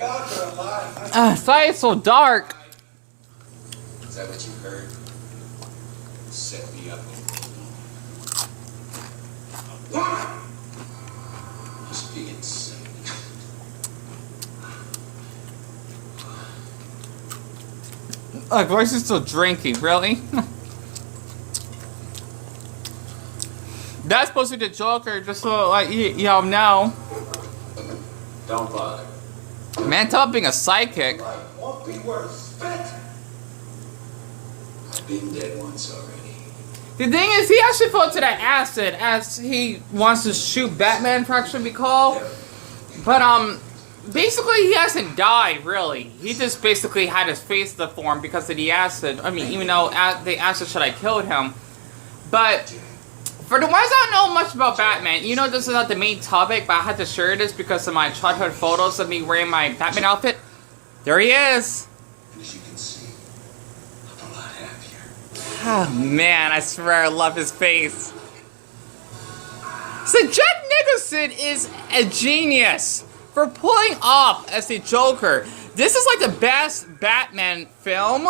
Why it's so dark? Is that what you heard? Set me up. What? Just being sick. Look, why is he still drinking? Really? That's supposed to be the Joker, just so like y'all know. Don't bother. Man, talk about being a psychic. Life won't be worth spit. I've been dead once already. The thing is, he actually fell to that acid as he wants to shoot Batman, for actually be called. But basically he hasn't died really. He just basically had his face deformed because of the acid. I mean, even though the acid should have killed him. But for the ones that don't know much about Batman, you know this is not the main topic, but I had to share this because of my childhood photos of me wearing my Batman outfit. There he is. As you can see, I'm a lot happier. Oh man, I swear I love his face. So Jack Nicholson is a genius for pulling off as the Joker. This is like the best Batman film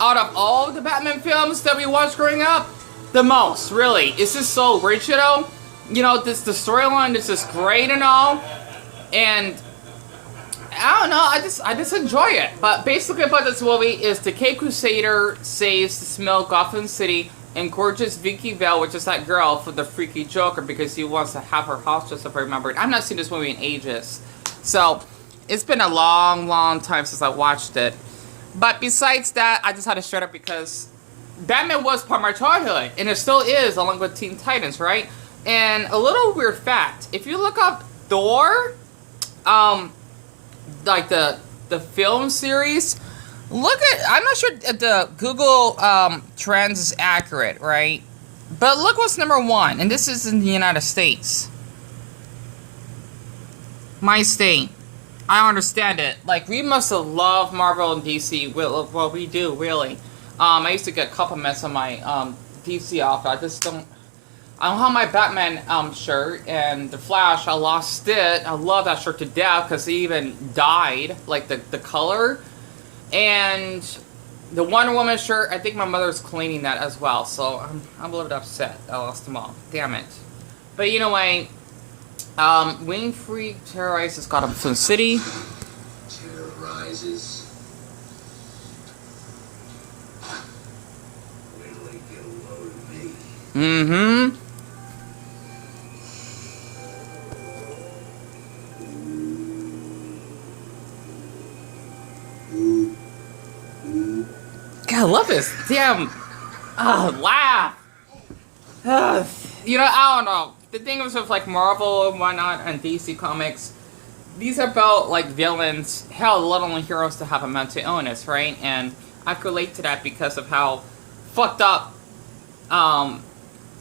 out of all the Batman films that we watched growing up. The most, really. It's just so original. You know, the storyline is just great and all. And I don't know, I just enjoy it. But basically about this movie is the Cape Crusader saves the small Gotham City and gorgeous Vicky Vale, which is that girl for the freaky Joker, because he wants to have her hostage, if I remember. I've not seen this movie in ages. So it's been a long, long time since I watched it. But besides that, I just had to shut up because Batman was part of my childhood, and it still is, along with Teen Titans, right? And a little weird fact, if you look up Thor, like the film series, look at, I'm not sure if the Google trends is accurate, right? But look what's #1, and this is in the United States. My state. I understand it. Like, we must have loved Marvel and DC. Well, we do, really. I used to get compliments on my DC outfit. I don't have my Batman shirt, and the Flash, I lost it. I love that shirt to death because it even dyed, like the color. And the Wonder Woman shirt, I think my mother's cleaning that as well. So I'm a little bit upset I lost them all. Damn it. But you know what? Wing Freak terrorizes Gotham City. Terrorizes. Mm-hmm. God, I love this damn laugh. You know, I don't know. The thing is with like Marvel and whatnot and DC Comics, these are about like villains, hell, let alone heroes to have a mental illness, right? And I can relate to that because of how fucked up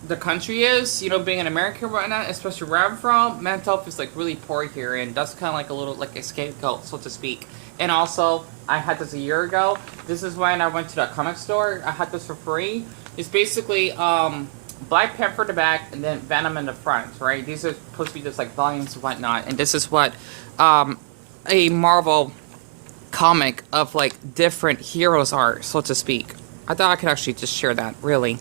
the country is, you know, being an American right now, especially where I'm from. Mental health is like really poor here, and that's kind of like a little like a scapegoat, so to speak. And also, I had this a year ago. This is when I went to the comic store. I had this for free. It's basically Black Panther in the back and then Venom in the front, right? These are supposed to be just like volumes and whatnot, and this is what a Marvel comic of like different heroes are, so to speak. I thought I could actually just share that, really.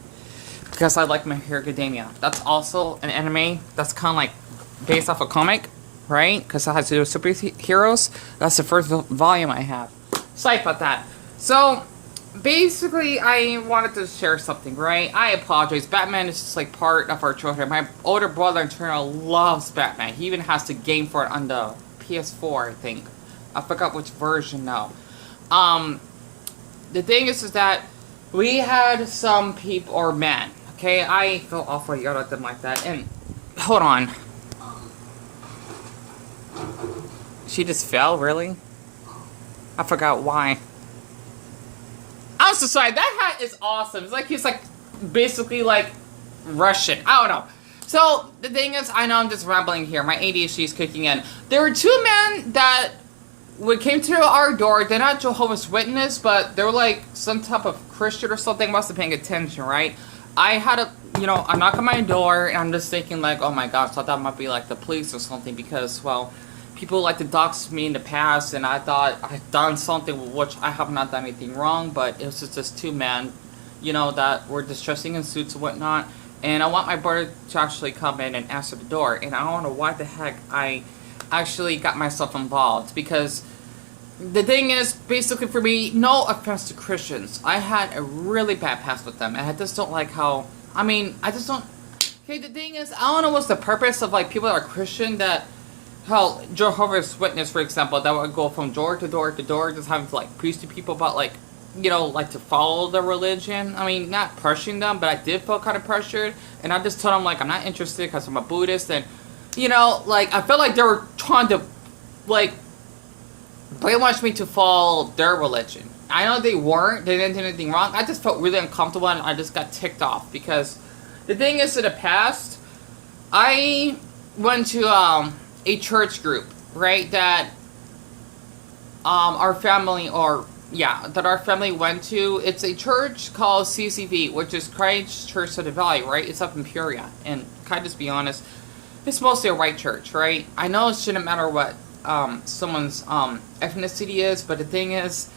Because I like My Hero Academia. That's also an anime that's kind of like based off a comic, right? Because it has to do with superheroes. That's the first volume I have. Sorry about that. So, basically, I wanted to share something, right? I apologize. Batman is just like part of our childhood. My older brother in turn loves Batman. He even has the game for it on the PS4, I think. I forgot which version now. The thing is that we had some people, or men, okay? I feel awful yelled at them like that. And, hold on. She just fell, really? I forgot why. I'm so sorry. That hat is awesome. It's like he's like basically like Russian. I don't know. So the thing is, I know I'm just rambling here. My ADHD is kicking in. There were two men that came to our door. They're not Jehovah's Witness, but they were like some type of Christian or something. Must have paying attention, right? I had a, you know, I knock on my door and I'm just thinking like, oh my gosh, I thought that might be like the police or something because, well, people like to dox me in the past, and I thought I'd done something which I have not done anything wrong, but it was just two men, that were distressing in suits and whatnot. And I want my brother to actually come in and answer the door, and I don't know why the heck I actually got myself involved, because the thing is, basically for me, no offense to Christians, I had a really bad past with them, and I just don't like how, I just don't, okay, the thing is, I don't know what's the purpose of, like, people that are Christian that, how Jehovah's Witness, for example, that would go from door to door to door, just having to, like, preach to people about, like, like to follow the religion. Not pressuring them, but I did feel kind of pressured, and I just told them, like, I'm not interested because I'm a Buddhist, and, like, I felt like they were trying to, like, brainwash me to follow their religion. I know they didn't do anything wrong. I just felt really uncomfortable, and I just got ticked off, because the thing is, in the past, I went to a church group, right, that our family went to. It's a church called CCV, which is Christ Church of the Valley, right? It's up in Peoria, and can I just be honest, it's mostly a white church, right? I know it shouldn't matter what someone's ethnicity is, but the thing is,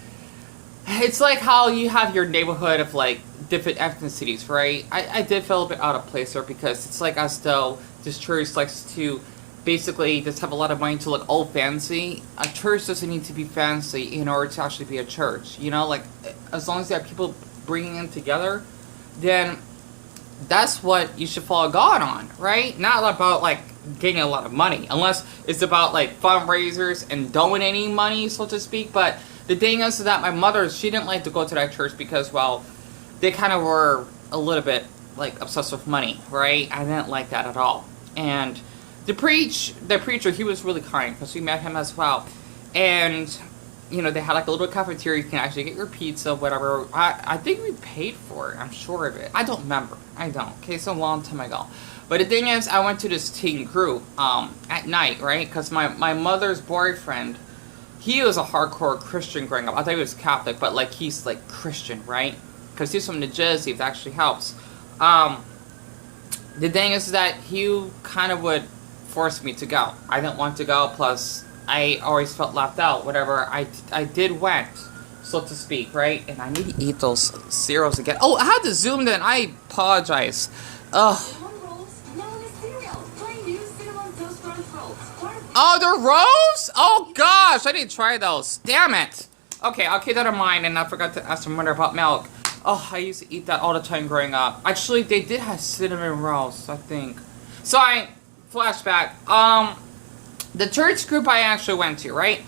it's like how you have your neighborhood of, like, different ethnicities, right? I did feel a bit out of place there, because it's like as though this church likes to basically just have a lot of money to look all fancy. A church doesn't need to be fancy in order to actually be a church, like, as long as you have people bringing them together, then that's what you should follow God on, right? Not about, like, getting a lot of money, unless it's about, like, fundraisers and donating money, so to speak. But the thing is that my mother, she didn't like to go to that church because, well, they kind of were a little bit, like, obsessed with money, right? I didn't like that at all. And the preacher, he was really kind, because we met him as well. And, they had, like, a little cafeteria. You can actually get your pizza, whatever. I think we paid for it. I'm sure of it. I don't remember. I don't. Okay, it's a long time ago. But the thing is, I went to this teen group at night, right? Because my mother's boyfriend, he was a hardcore Christian growing up. I thought he was Catholic, but, like, he's, like, Christian, right? Because he's from New Jersey, if that actually helps. The thing is that he kind of would force me to go. I didn't want to go, plus I always felt left out, whatever. I did went, so to speak, right? And I need to eat those cereals again. Oh, I had to zoom in. I apologize. Ugh. Oh, they're rolls? Oh, gosh. I didn't try those. Damn it. Okay, I'll keep that in mind, and I forgot to ask my mother about milk. Oh, I used to eat that all the time growing up. Actually, they did have cinnamon rolls, I think. So, flashback. The church group I actually went to, right?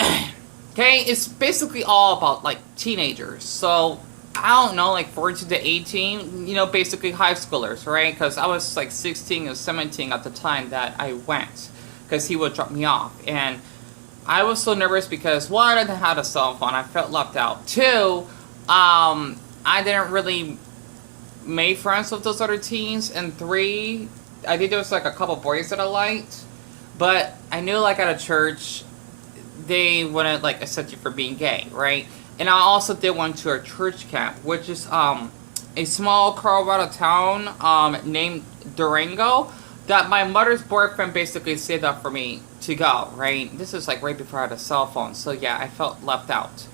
Okay, it's basically all about, like, teenagers. So, I don't know, like 14 to 18, basically high schoolers, right? Because I was, like, 16 or 17 at the time that I went. Because he would drop me off. And I was so nervous because, one, I didn't have a cell phone. I felt left out. Two, I didn't really make friends with those other teens. And three, I think there was, like, a couple boys that I liked. But I knew, like, at a church, they wouldn't, like, accept you for being gay, right? And I also did went to a church camp, which is a small Colorado town named Durango, that my mother's boyfriend basically saved up for me to go, right? This is, like, right before I had a cell phone, so yeah, I felt left out.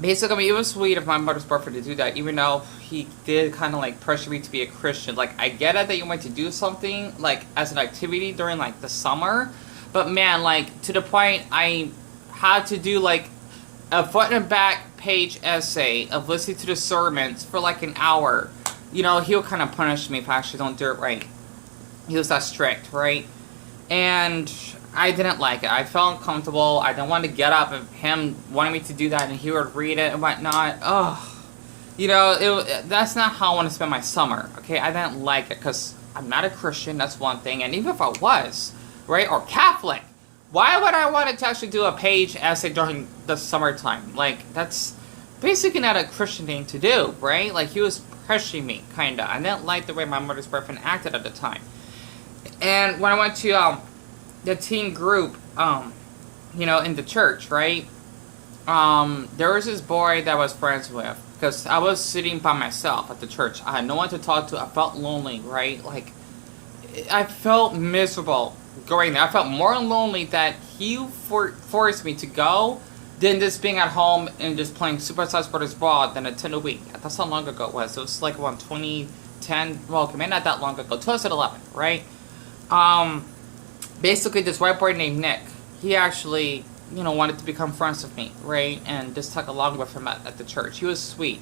Basically, it was sweet of my mother's boyfriend to do that, even though he did kind of, like, pressure me to be a Christian. Like, I get it that you went to do something, like, as an activity during, like, the summer, but man, like, to the point I had to do, like, a front and back page essay of listening to the sermons for, like, an hour. He'll kind of punish me if I actually don't do it right. He was that strict, right? And I didn't like it. I felt uncomfortable. I didn't want to get up and him wanting me to do that, and he would read it and whatnot. Ugh. That's not how I want to spend my summer, okay? I didn't like it, because I'm not a Christian, that's one thing. And even if I was, right, or Catholic, why would I want to actually do a page essay during the summertime? Like, that's basically not a Christian thing to do, right? Like, he was pressuring me, kinda. I didn't like the way my mother's boyfriend acted at the time. And when I went to the teen group, in the church, right? There was this boy that I was friends with, because I was sitting by myself at the church. I had no one to talk to. I felt lonely, right? Like, I felt miserable going there. I felt more lonely that he forced me to go than just being at home and just playing Super Smash Bros. Brawl than Nintendo Wii. That's how long ago it was. It was like around 2010. Well, okay, maybe not that long ago. 2011, right? Basically, this white boy named Nick, he actually, wanted to become friends with me, right? And just tag along with him at the church. He was sweet.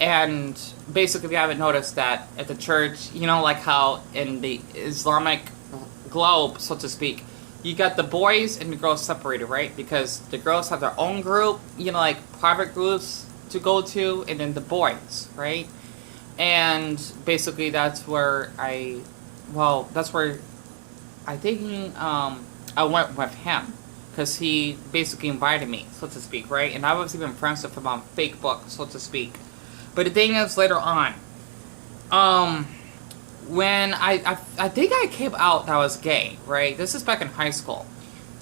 And basically, if you haven't noticed that at the church, like how in the Islamic globe, so to speak, you got the boys and the girls separated, right? Because the girls have their own group, like private groups to go to, and then the boys, right? And basically, that's where I think I went with him. Because he basically invited me, so to speak, right? And I was even friends with him on Facebook, so to speak. But the thing is, later on, when I think I came out that I was gay, right? This is back in high school.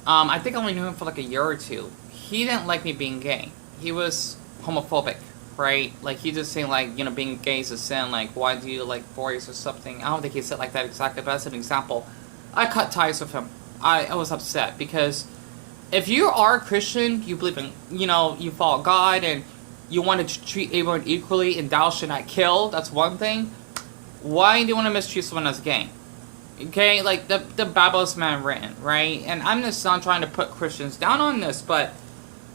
I think I only knew him for like a year or two. He didn't like me being gay. He was homophobic, right? Like, he just saying, like, being gay is a sin. Like, why do you like boys or something? I don't think he said like that exactly, but as an example, I cut ties with him. I was upset because if you are a Christian, you believe in, you follow God and you want to treat everyone equally and thou should not kill, that's one thing. Why do you want to mistreat someone that's gay? Okay, like the Bible's man written, right? And I'm just not trying to put Christians down on this, but,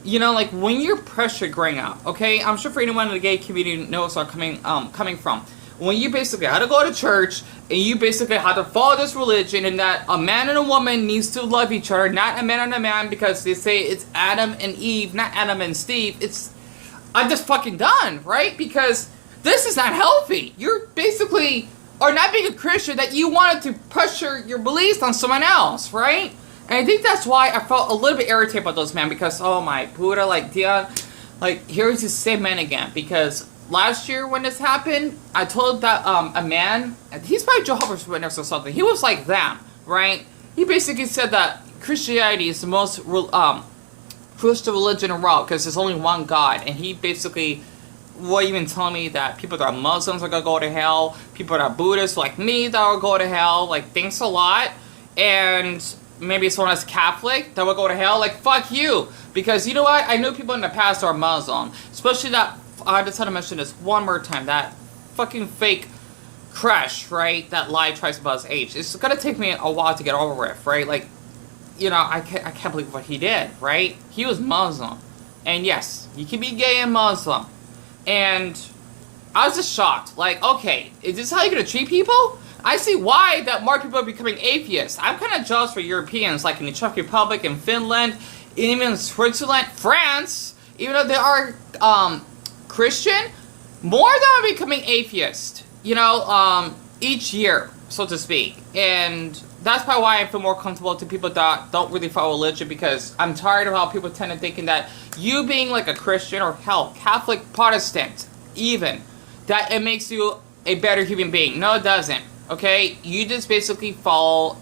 like when you're pressured growing up, okay? I'm sure for anyone in the gay community knows where I'm coming from. When you basically had to go to church and you basically had to follow this religion and that a man and a woman needs to love each other, not a man and a man, because they say it's Adam and Eve, not Adam and Steve. I'm just fucking done, right? Because this is not healthy. You're basically are not being a Christian that you wanted to pressure your beliefs on someone else, right? And I think that's why I felt a little bit irritated about those men because, oh my Buddha, like, Dion, like, here's the same man again, because last year when this happened, I told that a man, he's probably Jehovah's Witness or something. He was like them, right? He basically said that Christianity is the most Christian religion in the world because there's only one God, and he basically was even telling me that people that are Muslims are gonna go to hell, people that are Buddhists like me that will go to hell. Like, thanks a lot, and maybe someone that's Catholic that will go to hell. Like, fuck you, because you know what? I knew people in the past who are Muslim, especially that. I just had to mention this one more time. That fucking fake crush, right? That lie tries to buzz age. It's gonna take me a while to get over with, right? Like, I can't believe what he did, right? He was Muslim. And yes, you can be gay and Muslim. And I was just shocked. Like, okay, is this how you're gonna treat people? I see why that more people are becoming atheists. I'm kind of jealous for Europeans, like in the Czech Republic, in Finland, even Switzerland, France, even though they are, Christian, more of them are becoming atheist, each year, so to speak. And that's probably why I feel more comfortable to people that don't really follow religion, because I'm tired of how people tend to thinking that you being like a Christian or hell, Catholic, Protestant, even, that it makes you a better human being. No, it doesn't, okay? You just basically follow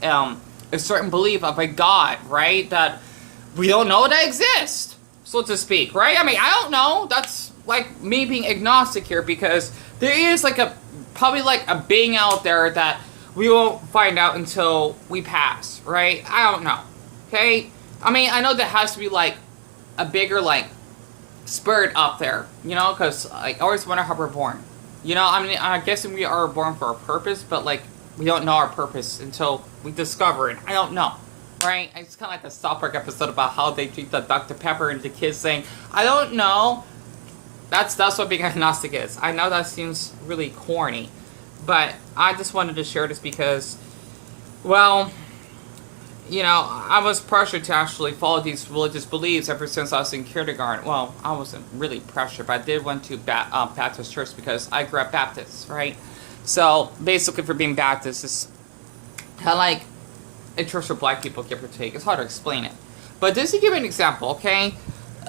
a certain belief of a God, right? That we don't know that exists, so to speak, right? I mean, I don't know. That's like me being agnostic here, because there is like probably like a being out there that we won't find out until we pass, right? I don't know, okay? I mean, I know there has to be like a bigger like spirit up there, because I always wonder how we're born. I mean, I'm guessing we are born for a purpose, but like we don't know our purpose until we discover it. I don't know, right? It's kind of like the South Park episode about how they treat the Dr. Pepper and the kids saying, I don't know. That's what being agnostic is. I know that seems really corny, but I just wanted to share this because, well, I was pressured to actually follow these religious beliefs ever since I was in kindergarten. Well, I wasn't really pressured, but I did went to Baptist church because I grew up Baptist, right? So basically, for being Baptist, it's kind of like a church for black people, give or take. It's hard to explain it. But just to give you an example, okay?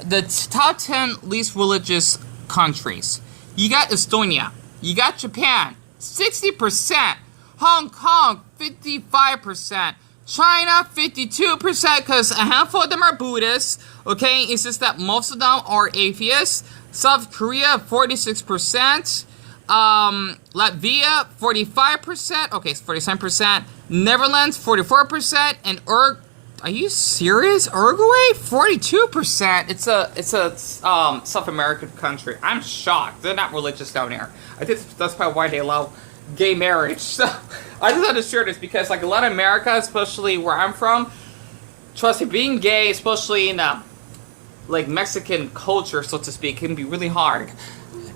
The top 10 least religious countries. You got Estonia. You got Japan, 60%. Hong Kong, 55%. China, 52%, because a handful of them are Buddhists. Okay, it's just that most of them are atheists. South Korea, 46%. Latvia 45%. Okay, it's 47%. Netherlands 44%, and are you serious? Uruguay 42%. It's a South American country. I'm shocked. They're not religious down here. I think that's probably why they allow gay marriage. So I just had to share this because like a lot of America, especially where I'm from, trust me, being gay, especially in like Mexican culture, so to speak, can be really hard.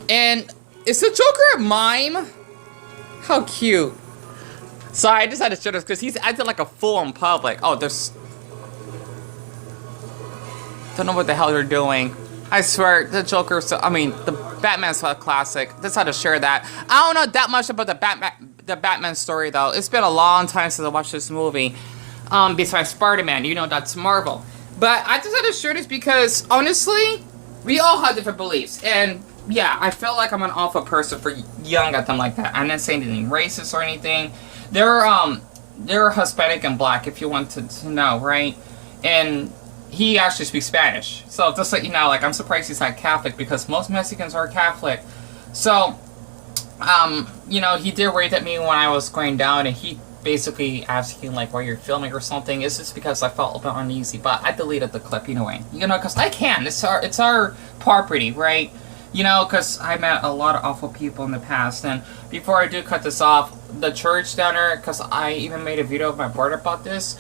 And is the Joker a mime? How cute. Sorry, I just had to show this because he's acting like a fool in public. Oh, there's... Don't know what the hell they're doing. I swear, the Joker, the Batman's so classic. Just had to share that. I don't know that much about the Batman story, though. It's been a long time since I watched this movie. Besides Spider-Man, you know, that's Marvel. But I just had to share this because, honestly, we all have different beliefs. And, yeah, I feel like I'm an awful person for yelling at them like that. I'm not saying anything racist or anything. They're Hispanic and black, if you want to know, right? And he actually speaks Spanish. So, just let you know, like, I'm surprised he's not Catholic because most Mexicans are Catholic. So, you know, he did wave at me when I was going down, and he basically asking, like, why you're filming or something. It's just because I felt a bit uneasy, but I deleted the clip anyway. You know, because I can. It's our property, right? You know, because I met a lot of awful people in the past. And before I do cut this off, the church down there, because I even made a video of my board about this,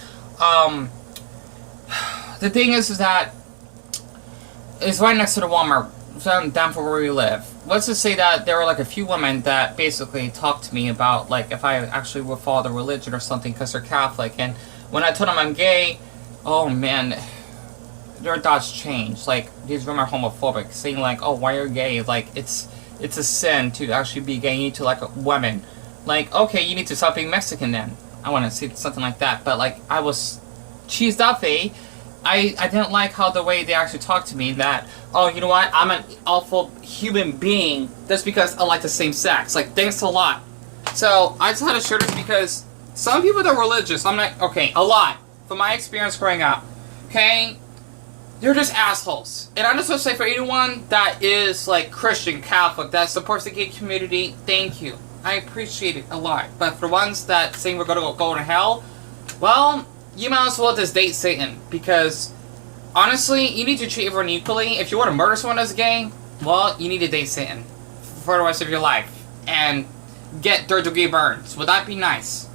the thing is that it's right next to the Walmart, down for where we live. Let's just say that there were like a few women that basically talked to me about like if I actually would follow the religion or something because they're Catholic. And when I told them I'm gay, oh man, their thoughts changed. Like these women are homophobic, saying like, oh, why are you gay? Like it's a sin to actually be gay. You need to like a woman. Like okay, you need to stop being Mexican then. I want to say something like that. But like I was cheesed up, I didn't like how the way they actually talked to me that, oh, you know what, I'm an awful human being just because I like the same sex. Like, thanks a lot. So, I just had to share this because some people that are religious, I'm not, okay, a lot, from my experience growing up, okay, they're just assholes. And I'm just going to say for anyone that is, like, Christian, Catholic, that supports the gay community, thank you. I appreciate it a lot. But for ones that saying we're going to go to hell, well, you might as well just date Satan, because honestly, you need to treat everyone equally. If you want to murder someone as gay, well, you need to date Satan for the rest of your life and get third-degree burns. Would that be nice?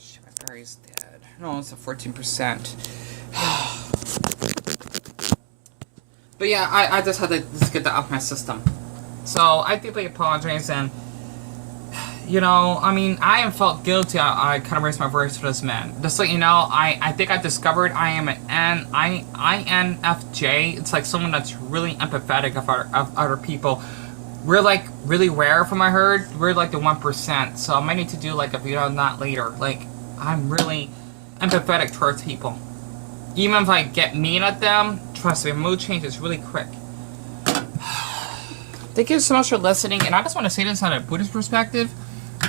Shit, my battery's dead. No, it's at 14%. But yeah, I just had to just get that off my system. So I deeply apologize, and you know, I mean, I am felt guilty. I kind of raised my voice for this man. Just so you know, I think I discovered I am an INFJ. It's like someone that's really empathetic of other people. We're like really rare from I heard. We're like the 1%. So I might need to do like a video on that later. Like, I'm really empathetic towards people. Even if I get mean at them, trust me, mood changes really quick. Thank you so much for listening. And I just want to say this on a Buddhist perspective.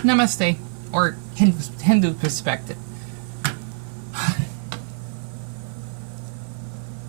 Namaste, or Hindu perspective.